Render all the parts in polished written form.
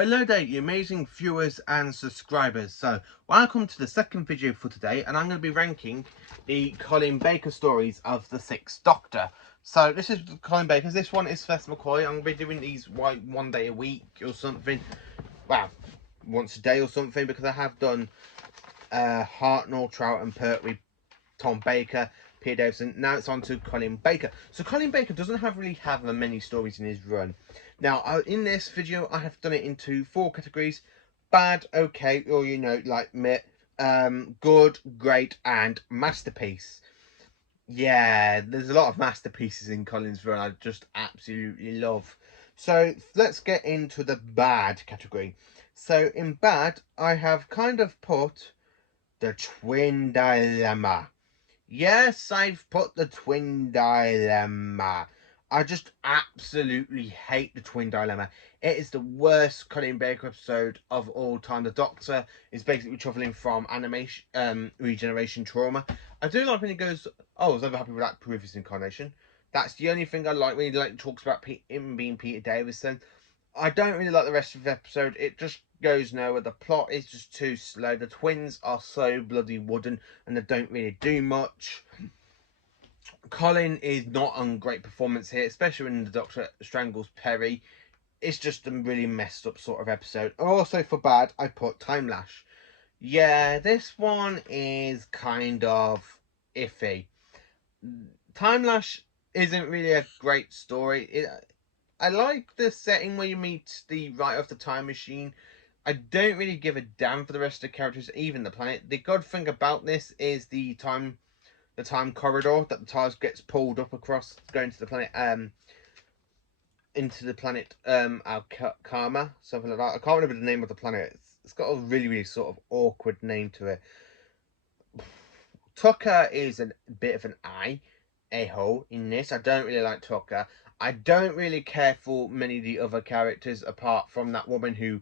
Hello there, you amazing viewers and subscribers. So, welcome to the second video for today, and I'm going to be ranking the Colin Baker stories of the Sixth Doctor. So, this is Colin Baker's. This one is Fess McCoy. I'm going to be doing these one day a week or something. Well, once a day or something, because I have done Hartnell, Trout and Pertwee, Tom Baker, Peter Davison. Now it's on to Colin Baker. So Colin Baker doesn't really have many stories in his run. Now, in this video, I have done it into 4 categories: bad, okay, or like meh, good, great, and masterpiece. Yeah, there's a lot of masterpieces in Colin's run I just absolutely love. So let's get into the bad category. So in bad, I have kind of put the Twin Dilemma. Yes, I've put the Twin Dilemma. I just absolutely hate the Twin Dilemma. It is the worst Colin Baker episode of all time. The Doctor is basically travelling from animation, regeneration trauma. I do like when he goes, "Oh, I was never happy with that previous incarnation." That's the only thing I like when he talks about him being Peter Davison. I don't really like the rest of the episode. It just goes nowhere. The plot is just too slow. The twins are so bloody wooden and they don't really do much. Colin is not on great performance here, especially when the Doctor strangles Perry. It's just a really messed up sort of episode. Also for bad, I put Time Lash. Yeah, this one is kind of iffy. Time Lash isn't really a great story. I like the setting where you meet the writer of the time machine. I don't really give a damn for the rest of the characters, even the planet. The good thing about this is the time corridor that the TARDIS gets pulled up across, going to the planet into the planet Karma, something like that. I can't remember the name of the planet. It's got a really sort of awkward name to it. Tucker is a bit of an a-hole in this. I don't really like Tucker. I don't really care for many of the other characters apart from that woman who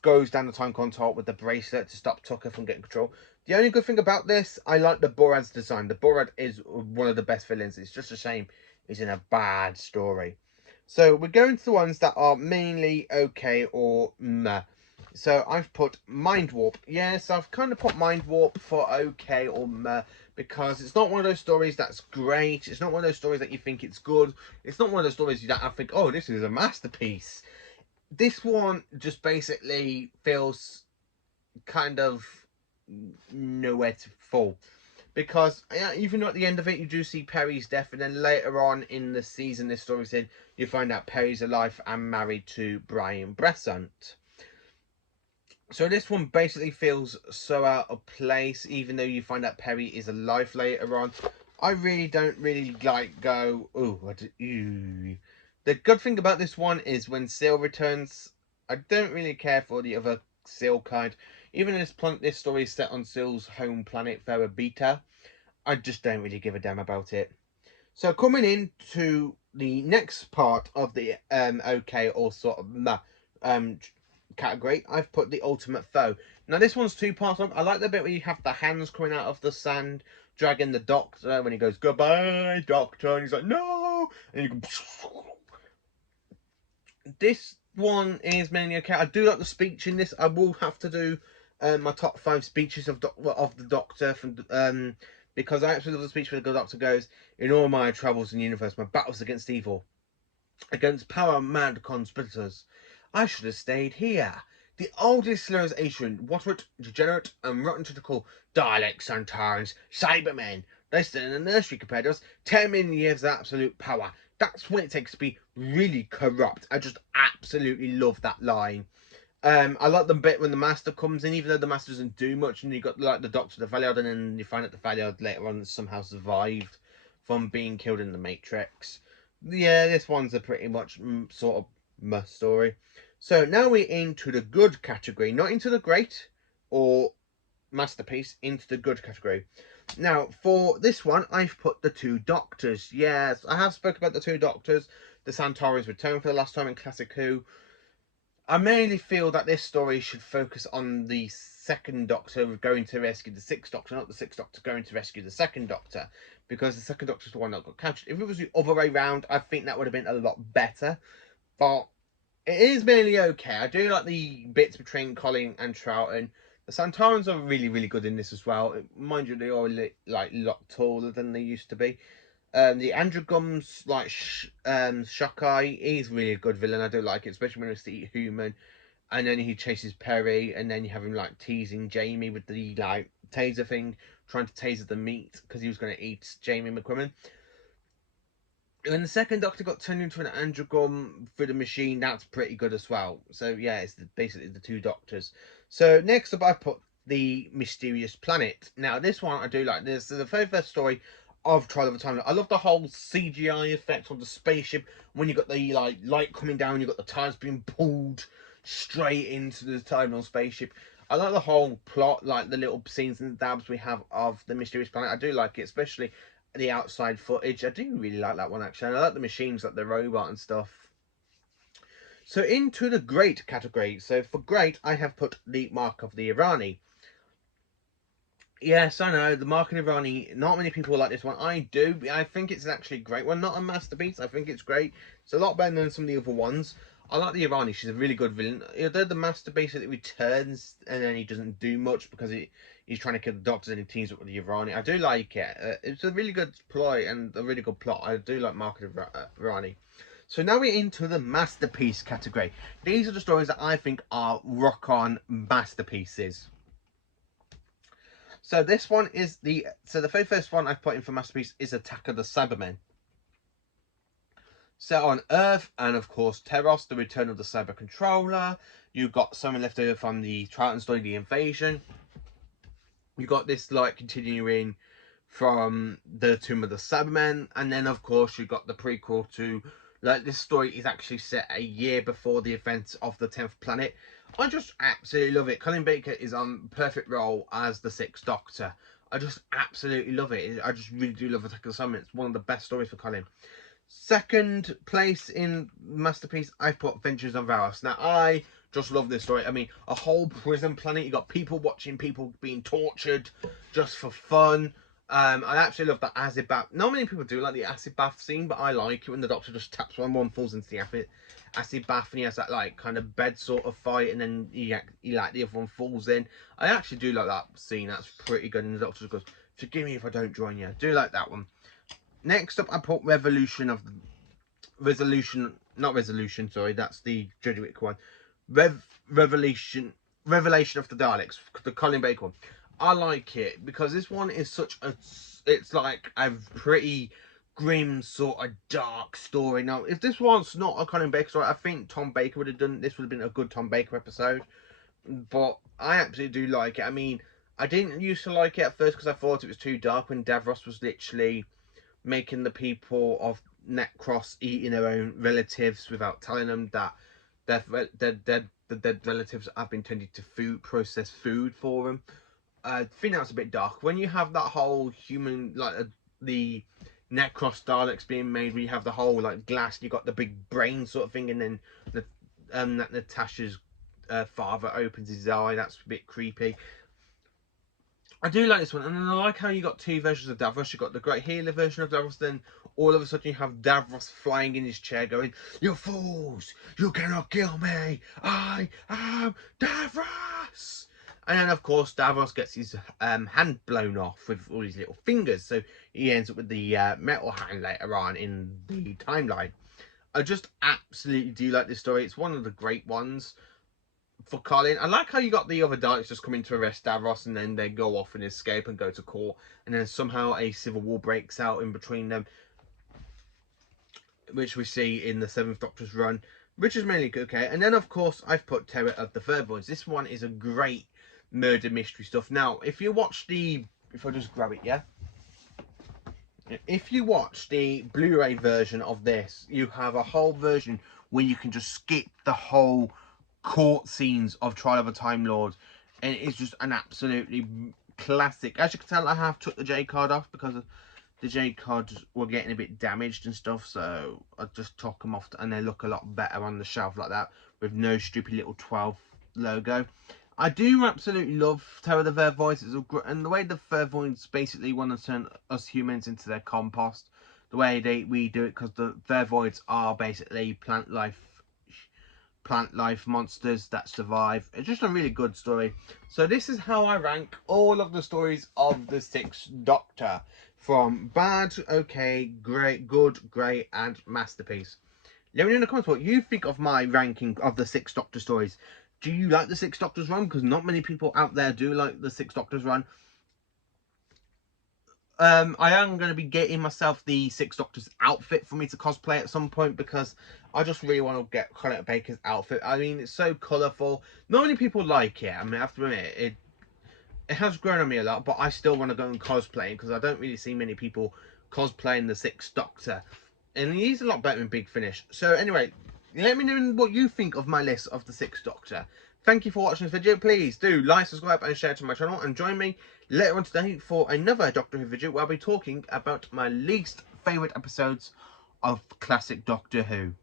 goes down the time control with the bracelet to stop Tucker from getting control. The only good thing about this, I like the Borad's design. The Borad is one of the best villains. It's just a shame he's in a bad story. So we're going to the ones that are mainly okay or meh. So I've put Mind Warp. Yes, I've kind of put Mind Warp for okay or meh, because it's not one of those stories that's great. It's not one of those stories that you think it's good. It's not one of those stories that I think, oh, this is a masterpiece. This one just basically feels kind of nowhere to fall, because even though at the end of it you do see Perry's death, and then later on in the season this story's in, you find out Perry's alive and married to Brian Bressant. So this one basically feels so out of place, even though you find out Perry is alive later on. I really don't go, ooh. The good thing about this one is when Seal returns, I don't really care for the other Seal kind. Even this story is set on Seal's home planet, Vera Beta, I just don't really give a damn about it. So coming in to the next part of the okay or sort of category, I've put the Ultimate Foe. Now this one's 2 parts. I like the bit where you have the hands coming out of the sand, dragging the Doctor when he goes, "Goodbye, Doctor," and he's like, "No," and you go. This one is mainly okay. I do like the speech in this. I will have to do my top 5 speeches of the Doctor from because I actually love the speech where the Doctor goes, "In all my travels in the universe, my battles against evil, against power-mad conspirators, I should have stayed here. The oldest civilization, what it degenerate and rotten to the core, Daleks, Centaurs, Sabermen. They stand in the nursery compared to us. 10 million years of absolute power. That's what it takes to be really corrupt." I just absolutely love that line. I like the bit when the Master comes in, even though the Master doesn't do much, and you got like the Doctor, the Valiant, and then you find out the Valiant later on somehow survived from being killed in the Matrix. Yeah, this one's a pretty much sort of must story. So now we're into the good category, not into the great or masterpiece, into the good category. Now, for this one, I've put the 2 Doctors. Yes, I have spoken about the 2 Doctors. The Centauri's return for the last time in Classic Who. I mainly feel that this story should focus on the 2nd Doctor going to rescue the 6th Doctor, not the 6th Doctor going to rescue the 2nd Doctor, because the 2nd Doctor's the one that got captured. If it was the other way round, I think that would have been a lot better. But It is mainly okay. I do like the bits between Colin and Troughton. The Santarans are really, really good in this as well. Mind you, they are like a lot taller than they used to be. The Andrew Gum's like Shockeye, he's really a good villain. I do like it, especially when it's the human, and then he chases Perry, and then you have him like teasing Jamie with the like taser thing, trying to taser the meat because he was going to eat Jamie McCrimmon. When the second Doctor got turned into an androgom through the machine, that's pretty good as well. So yeah, it's basically the two Doctors. So next up, I put the Mysterious Planet. Now this one I do like. This is the very first story of Trial of a Time Lord. I love the whole CGI effect on the spaceship when you got the like light coming down, you got the tires being pulled straight into the Time Lord spaceship. I like the whole plot, like the little scenes and dabs we have of the Mysterious Planet. I do like it, especially the outside footage. I do really like that one actually. I like the machines, like the robot and stuff. So into the great category. So for great, I have put the Mark of the Irani. Yes, I know the Mark of the Irani. Not many people like this one. I do. I think it's actually a great one. Not a masterpiece. I think it's great. It's a lot better than some of the other ones. I like the Irani. She's a really good villain. Although the master basically returns and then he doesn't do much because he's trying to kill the Doctors and he teams up with the Irani. I do like it. It's a really good ploy and a really good plot. I do like Mark of the Irani. So now we're into the masterpiece category. These are the stories that I think are rock-on masterpieces. So this one is the very first one I've put in for masterpiece is Attack of the Sabermen. Set on Earth and of course Teros, the return of the Cyber Controller. You got someone left over from the Troughton story, the invasion. You got this like continuing from the Tomb of the Sabermen, and then of course you got the prequel to like this story is actually set a year before the events of the 10th planet. I just absolutely love it. Colin Baker is on perfect role as the 6th Doctor. I just absolutely love it. I just really do love Attack of the Sabermen. It's one of the best stories for Colin. Second place in masterpiece, I've put Ventures on Varos. Now I just love this story. I mean, a whole prison planet. You got people watching people being tortured just for fun. I absolutely love that acid bath. Not many people do like the acid bath scene, but I like it when the Doctor just taps one falls into the acid bath, and he has that like kind of bed sort of fight, and then he like the other one falls in. I actually do like that scene. That's pretty good. And the Doctor goes, "Forgive me if I don't join you." I do like that one. Next up, I put Resolution, not Resolution, sorry, that's the Jesuit one. Revelation of the Daleks, the Colin Baker one. I like it because this one is it's like a pretty grim sort of dark story. Now, if this was not a Colin Baker story, I think Tom Baker would have done, this would have been a good Tom Baker episode. But I absolutely do like it. I mean, I didn't used to like it at first because I thought it was too dark when Davros was literally making the people of Necros eating their own relatives without telling them that the dead relatives have been tending to processed food for them. I think that's a bit dark. When you have that whole human, like the Necros Daleks being made, where you have the whole like glass, you got the big brain sort of thing, and then Natasha's father opens his eye. That's a bit creepy. I do like this one, and I like how you got two versions of Davros. You got the Great Healer version of Davros, then all of a sudden you have Davros flying in his chair going, "You fools! You cannot kill me! I am Davros!" And then of course Davros gets his hand blown off with all his little fingers, so he ends up with the metal hand later on in the timeline. I just absolutely do like this story. It's one of the great ones for Colin. I like how you got the other Daleks just coming to arrest Davros, and then they go off and escape and go to court, and then somehow a civil war breaks out in between them, which we see in the 7th Doctor's run, which is mainly good. Okay, and then of course I've put Terror of the Vervoids. This one is a great murder mystery stuff. Now, if you watch if I just grab it, yeah. If you watch the Blu-ray version of this, you have a whole version where you can just skip the whole court scenes of Trial of a Time Lord, and it's just an absolutely classic. As you can tell, I have took the J card off because the J cards were getting a bit damaged and stuff, so I just took them off, and they look a lot better on the shelf like that with no stupid little 12 logo. I do absolutely love Terror of the Vervoids, and the way the Vervoids basically want to turn us humans into their compost, the way we do it, because the Vervoids are basically plant life plant life monsters that survive. It's just a really good story. So this is how I rank all of the stories of the Sixth Doctor, from bad, okay, great, good, great, and masterpiece. Let me know in the comments what you think of my ranking of the Sixth Doctor stories. Do you like the Sixth Doctor's run? Because not many people out there do like the Sixth Doctor's run. I am going to be getting myself the Sixth Doctor's outfit for me to cosplay at some point, because I just really want to get Colin Baker's outfit. I mean, it's so colourful. Not many people like it. I mean, I have to admit, it has grown on me a lot, but I still want to go and cosplay, because I don't really see many people cosplaying the Sixth Doctor. And he's a lot better than Big Finish. So anyway, let me know what you think of my list of the Sixth Doctor. Thank you for watching this video. Please do like, subscribe and share to my channel, and join me later on today for another Doctor Who video where I'll be talking about my least favourite episodes of classic Doctor Who.